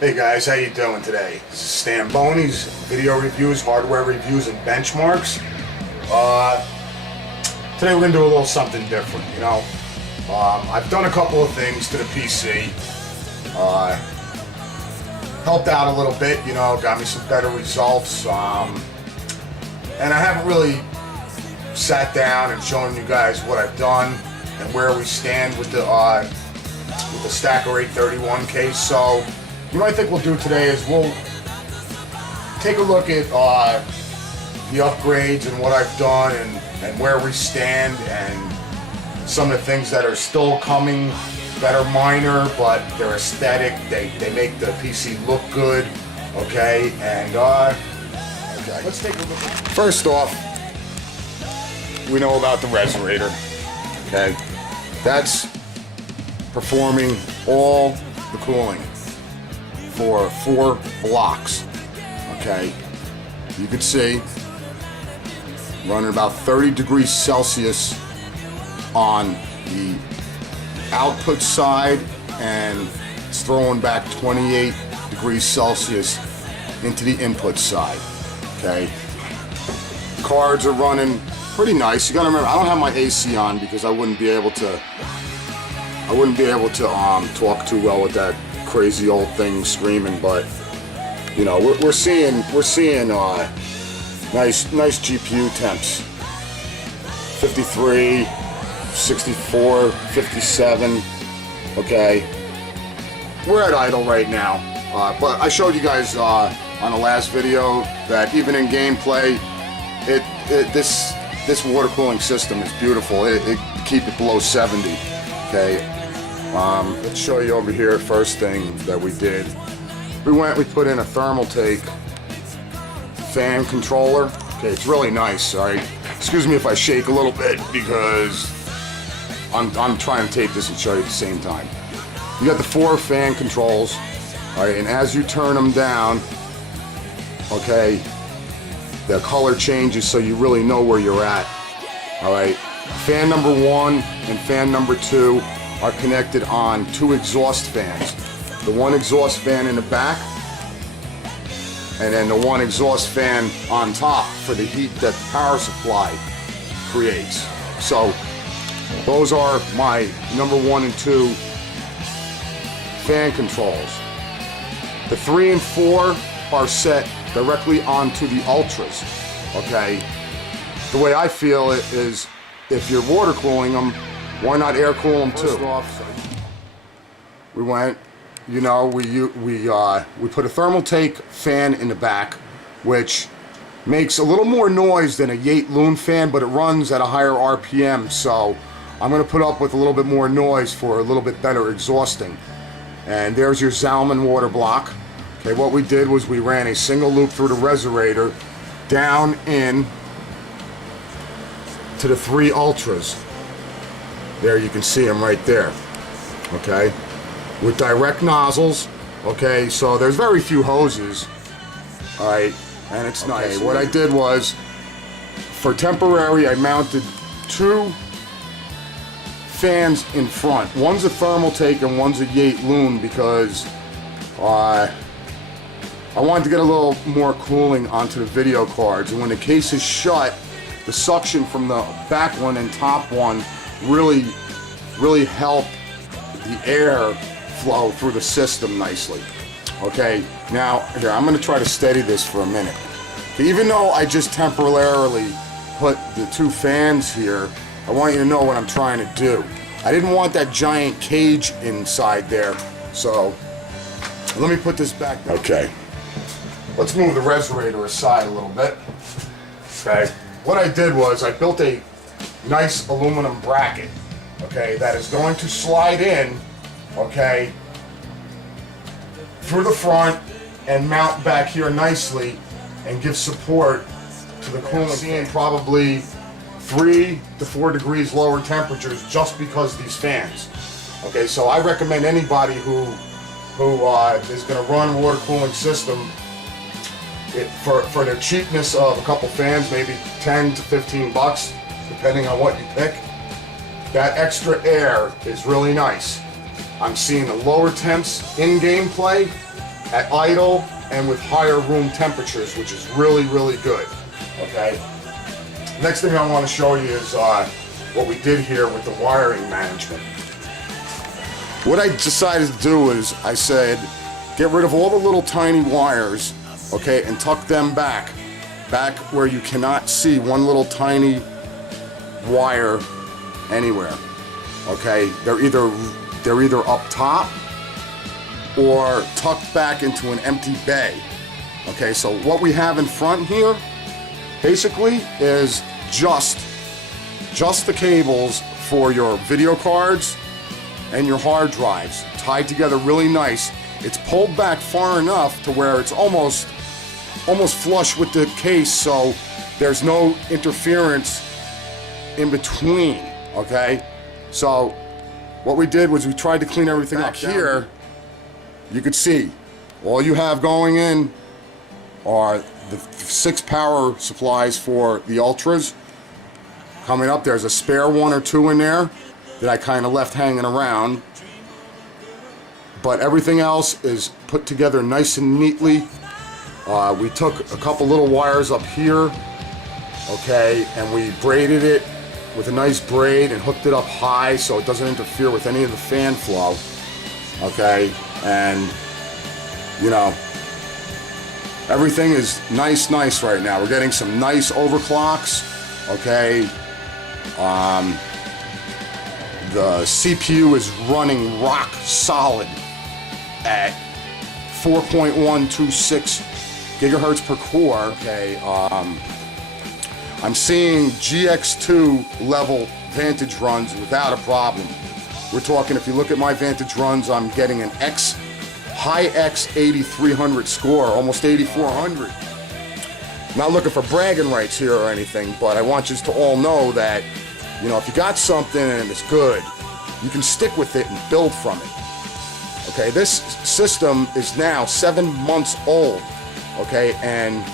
Hey guys, how you doing today? This is Stanbony's video reviews, hardware reviews, and benchmarks. Today we're gonna do a little something different. I've done a couple of things to the PC. Helped out a little bit, got me some better results. And I haven't really sat down and shown you guys what I've done and where we stand with the Stacker 831 case. So what I think we'll do today is we'll take a look at the upgrades and what I've done and where we stand and some of the things that are still coming that are minor, but they're aesthetic. They make the PC look good. Okay, and okay, let's take a look. First off, we know about the resonator. Okay, that's performing all the cooling for 4 blocks. Okay, you can see running about 30 degrees Celsius on the output side, and it's throwing back 28 degrees Celsius into the input side. Okay, cards are running pretty nice. You gotta remember, I don't have my AC on because I wouldn't be able to talk too well with that crazy old thing screaming, but we're seeing nice GPU temps. 53, 64, 57. Okay, we're at idle right now, but I showed you guys on the last video that even in gameplay, this water cooling system is beautiful. It keep it below 70. Okay, let's show you over here. First thing that we did, we put in a thermal take fan controller. Okay, it's really nice. All right, excuse me if I shake a little bit because I'm trying to tape this and show you at the same time. You got the 4 fan controls. All right, and as you turn them down, okay, the color changes so you really know where you're at. All right, fan number 1 and fan number 2 are connected on 2 exhaust fans. The 1 exhaust fan in the back, and then the 1 exhaust fan on top for the heat that the power supply creates. So those are my number 1 and 2 fan controls. The 3 and 4 are set directly onto the Ultras. Okay, the way I feel it is, if you're water cooling them, why not air cool them too? First off, we went, we put a thermal take fan in the back, which makes a little more noise than a Yate Loon fan, but it runs at a higher RPM, so I'm going to put up with a little bit more noise for a little bit better exhausting. And there's your Zalman water block. Okay, what we did was we ran a single loop through the resonator down in to the 3 Ultras. There, you can see them right there. Okay, with direct nozzles. Okay, so there's very few hoses. All right, and it's nice. What I did was, for temporary, I mounted 2 fans in front. One's a thermal take and one's a Yate Loon because I wanted to get a little more cooling onto the video cards. And when the case is shut, the suction from the back one and top one really help the air flow through the system nicely. Okay, now here, I'm going to try to steady this for a minute. Okay, even though I just temporarily put the 2 fans here, I want you to know what I'm trying to do. I didn't want that giant cage inside there, so let me put this back down. Okay, let's move the resonator aside a little bit. Okay, what I did was I built a nice aluminum bracket, okay, that is going to slide in, okay, through the front and mount back here nicely and give support to the cooling. Seeing probably 3 to 4 degrees lower temperatures just because of these fans. Okay, so I recommend anybody who is going to run a water cooling system, for the cheapness of a couple fans, maybe 10 to 15 bucks, depending on what you pick. That extra air is really nice. I'm seeing the lower temps in gameplay, at idle and with higher room temperatures, which is really, really good. Okay. Next thing I want to show you is what we did here with the wiring management. What I decided to do is I said, get rid of all the little tiny wires, okay, and tuck them back where you cannot see one little tiny wire anywhere. Okay, they're either up top or tucked back into an empty bay. Okay, so what we have in front here basically is just the cables for your video cards and your hard drives tied together really nice. It's pulled back far enough to where it's almost flush with the case, so there's no interference in between. Okay, so what we did was we tried to clean everything up. Here you could see all you have going in are the 6 power supplies for the Ultras. Coming up, there's a spare 1 or 2 in there that I kind of left hanging around, but everything else is put together nice and neatly. We took a couple little wires up here, okay, and we braided it with a nice braid and hooked it up high so it doesn't interfere with any of the fan flow, okay, and you know, everything is nice right now. We're getting some nice overclocks, okay. The CPU is running rock solid at 4.126 gigahertz per core. Okay, I'm seeing GX2 level Vantage runs without a problem. We're talking, if you look at my Vantage runs, I'm getting an high X 8300 score, almost 8400. Not looking for bragging rights here or anything, but I want you to all know that, you know, if you got something and it's good, you can stick with it and build from it. Okay, this system is now 7 months old, okay, and,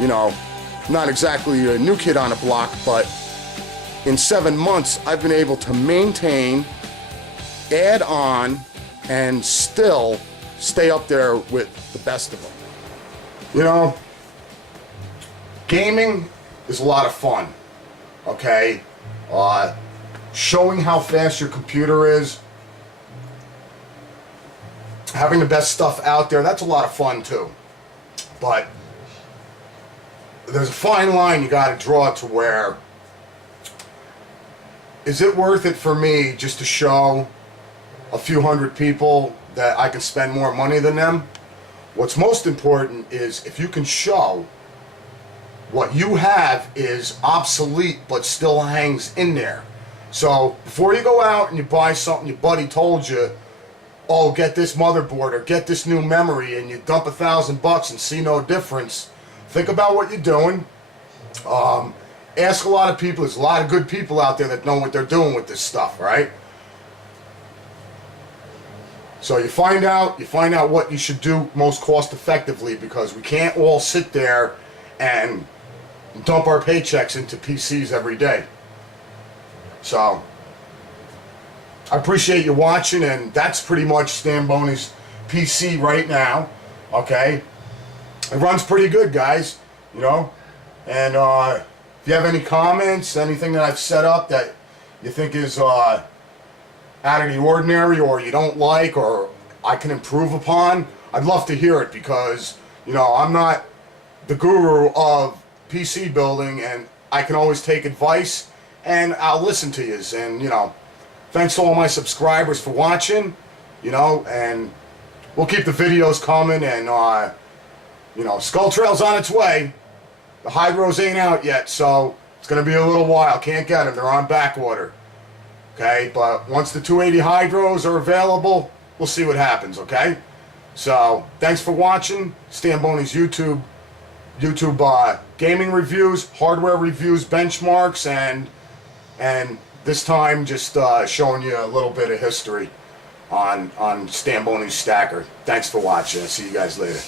you know, not exactly a new kid on the block, but in 7 months, I've been able to maintain, add on, and still stay up there with the best of them. You know, gaming is a lot of fun, okay? Showing how fast your computer is, having the best stuff out there, that's a lot of fun too. But there's a fine line you got to draw to where, is it worth it for me just to show a few hundred people that I can spend more money than them? What's most important is if you can show what you have is obsolete but still hangs in there. So before you go out and you buy something your buddy told you, oh, get this motherboard or get this new memory, and you dump $1,000 and see no difference, think about what you're doing. Ask a lot of people. There's a lot of good people out there that know what they're doing with this stuff, right? So you find out what you should do most cost effectively, because we can't all sit there and dump our paychecks into PCs every day. So I appreciate you watching, and that's pretty much Stanbony's PC right now. Okay, it runs pretty good, guys, you know. And if you have any comments, anything that I've set up that you think is out of the ordinary, or you don't like, or I can improve upon, I'd love to hear it, because, you know, I'm not the guru of PC building, and I can always take advice, and I'll listen to you. And, you know, thanks to all my subscribers for watching, you know, and we'll keep the videos coming, and, you know, Skull Trail's on its way. The hydros ain't out yet, so it's going to be a little while. Can't get them. They're on back order. Okay, but once the 280 hydros are available, we'll see what happens, okay? So, thanks for watching Stanbony's YouTube gaming reviews, hardware reviews, benchmarks, and this time just showing you a little bit of history on Stanbony's stacker. Thanks for watching. I'll see you guys later.